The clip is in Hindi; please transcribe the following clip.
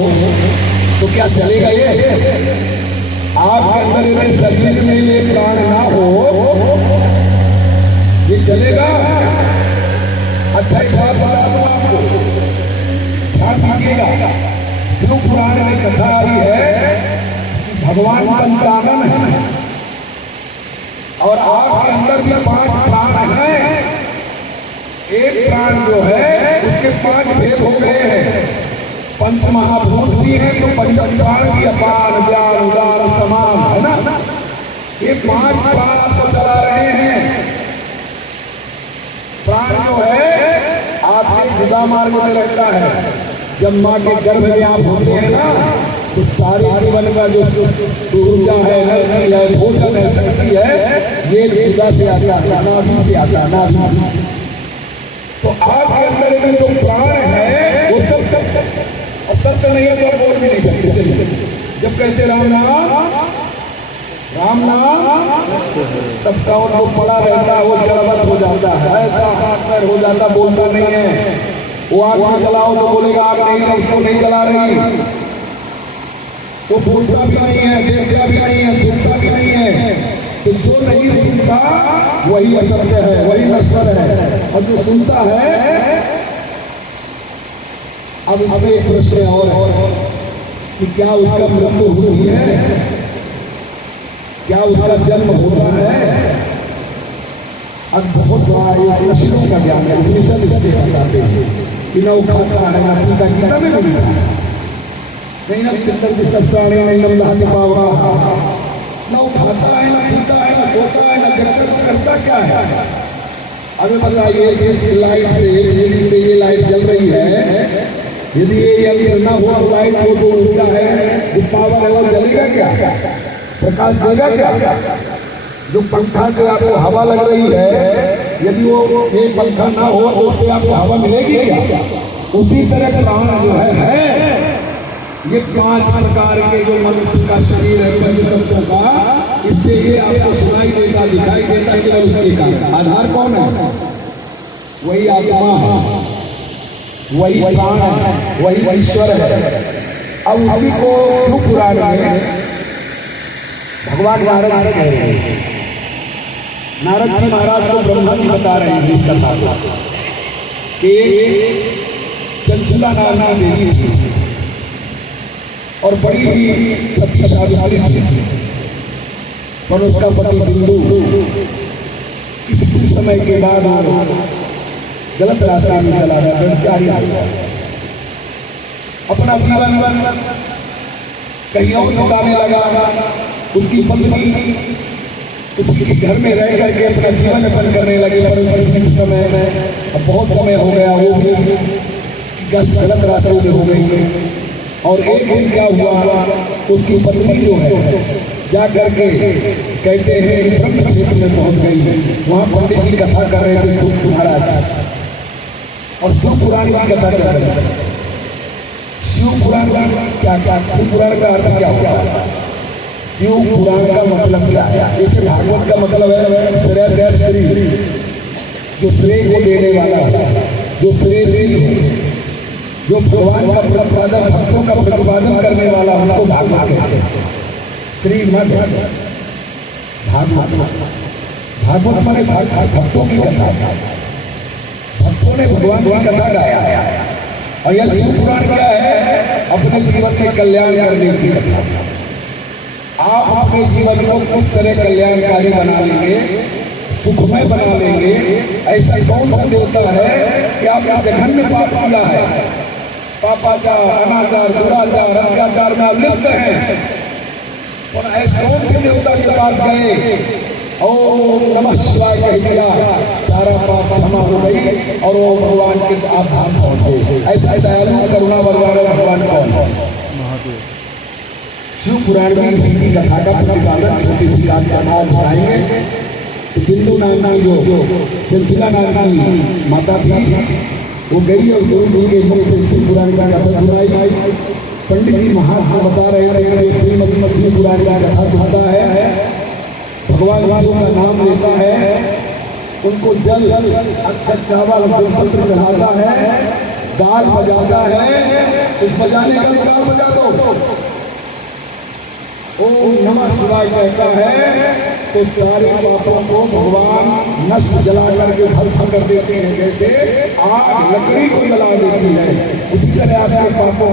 तो क्या चलेगा ये? आपके अंदर यदि शरीर में ये प्राण ना हो, ये चलेगा? अच्छा एक बात बता दूं आपको, ध्यान दीजिएगा। शिव पुराण में कथा आई है कि भगवान पंचानन है और आपके अंदर भी 5 प्राण हैं। एक प्राण जो है उसके 5 भेद हो गए हैं। पंच महाभूत भी हैं तो पंचम प्राण भी अपान ज्ञान उदार समान है ना। ये 5 प्राण आपको चला रहे हैं। प्राण जो है आपके गुदा मार्ग में रहता है। जब माँ के गर्भ में आप होते हैं ना तो सारे जीवन का जो ऊर्जा है, एनर्जी है, भोजन है, शक्ति है, ये गुदा से आता है, नाभि से आता है, नाभि। तो आपके अंदर में जो प्राण है वो सब सत्य नहीं है तो आप बोल भी नहीं सकते। चलिए जब कहते राम नाम राम नाम, तब का वो पड़ा रहता है, वो जड़वत हो जाता है, ऐसा हाथ पैर हो जाता, बोलता नहीं है। वो आग में जलाओ तो बोलेगा आग नहीं है, उसको नहीं जला रही। वो बोलता भी नहीं है, देखता भी नहीं है, सुनता भी नहीं है। तो जो नहीं सुनता वही असत्य है, वही नश्वर है, और जो सुनता है। अब इसमें एक प्रश्न और कि क्या उसका मृत्यु हुई है? क्या उसका जन्म होता है? अब बहुत बड़ा ऋषियों का ज्ञान है, उपनिषद इसके बताते हैं कि न खाता है न पीता, गीता में भी मिलता है। नहीं न चित्तर की सस्ताने नहीं नमदाने पावा, न खाता है न पीता है न सोता है न जगत करता क्या है? अभी बताइए इस लाइट से ये लाइट जल रही है, यदि ये यंत्र न हुआ लाइट हो तो ऊर्जा है, जो पावर है वो जलेगा क्या? प्रकाश देगा क्या? जो पंखा से आपको हवा लग रही है, यदि वो एक पंखा ना हो तो उससे आपको हवा मिलेगी क्या? उसी तरह प्राण जो है ये 5 प्रकार के जो मनुष्य का शरीर है पंचतत्वों का, इससे ये आपको सुनाई देता, दिखाई देता कि मनुष्य का आधार कौन है? वही आत्मा है, वही प्राण है, वही ईश्वर है। अब उसी को शिव पुराण में भगवान नारद कह रहे हैं। नारद जी महाराज को ब्रह्मा जी बता रहे हैं इस कथा को कि चंचला नाम की देवी थी और बड़ी ही शक्तिशाली थी, पर उसका पति बिंदु किसी समय के बाद गलत रास्ते में चला गया, ब्रह्मचारी हो गया, अपना जीवन कहीं और बिताने लगा। उसकी पत्नी उसी के घर में रह करके अपना जीवन यापन करने लगे, पर उस समय में अब बहुत समय हो गया, वो भी गलत रास्ते में हो गई। और एक दिन क्या हुआ, उसकी पत्नी जो है जा करके कहते हैं ब्रह्म क्षेत्र में पहुंच गई। वहाँ पंडित जी कथा कर रहे थे शिव महाराज, और शिव पुराण की कथा कर रहे थे। शिव पुराण क्या क्या, शिव पुराण का अर्थ क्या होगा? शिव पुराण का मतलब क्या है? जैसे भागवत का मतलब है श्री, जो श्रेय को देने वाला, जो श्रेयशील है, जो भगवान का प्रतिपादन, भक्तों का प्रतिपादन करने वाला, उसको भागवत कहते हैं। श्रीमद् भागवत माने भक्तों की कथा, भक्तों ने भगवान की कथा गाया। और यह शिव पुराण क्या है? अपने जीवन में कल्याण करने की कथा। आप अपने जीवन को किस तरह कल्याणकारी बना लेंगे, सुखमय बना लेंगे। ऐसा कौन सा देवता है कि आपने जघन्य पाप किया है, पापाचार, अनाचार, दुराचार, अत्याचार में आप लिप्त हैं, और ऐसे कौन से देवता के पास गए, ओम नमः शिवाय कह दिया, सारा पाप क्षमा हो गई और वो भगवान के आप धाम पहुंचे। ऐसा दयालु करुणा बलवान भगवान कौन है? शिव पुराण में इसी की कथा का प्रतिपादन छोटी सी बात का नाम बताएंगे। तो बिंदु नाम की जो चंचला नाम की माता थी, वो गई और गुरु जी के मुख से शिव पुराण का कथा सुनाई। पंडित जी महात्मा बता रहे हैं, श्रीमद् मछली पुराण का कथा सुनता है, भगवान शिव का नाम लेता है, उनको जल अक्षत चावल मंत्र चढ़ाता है, गाल बजाता है, उस बजाने का भी गाल बजा दो। ओम नमः शिवाय कहता है तो सारे पापों को भगवान नष्ट जला करके भस्म कर देते हैं। जैसे आग लकड़ी को जला देती है, उसी तरह आपके पापों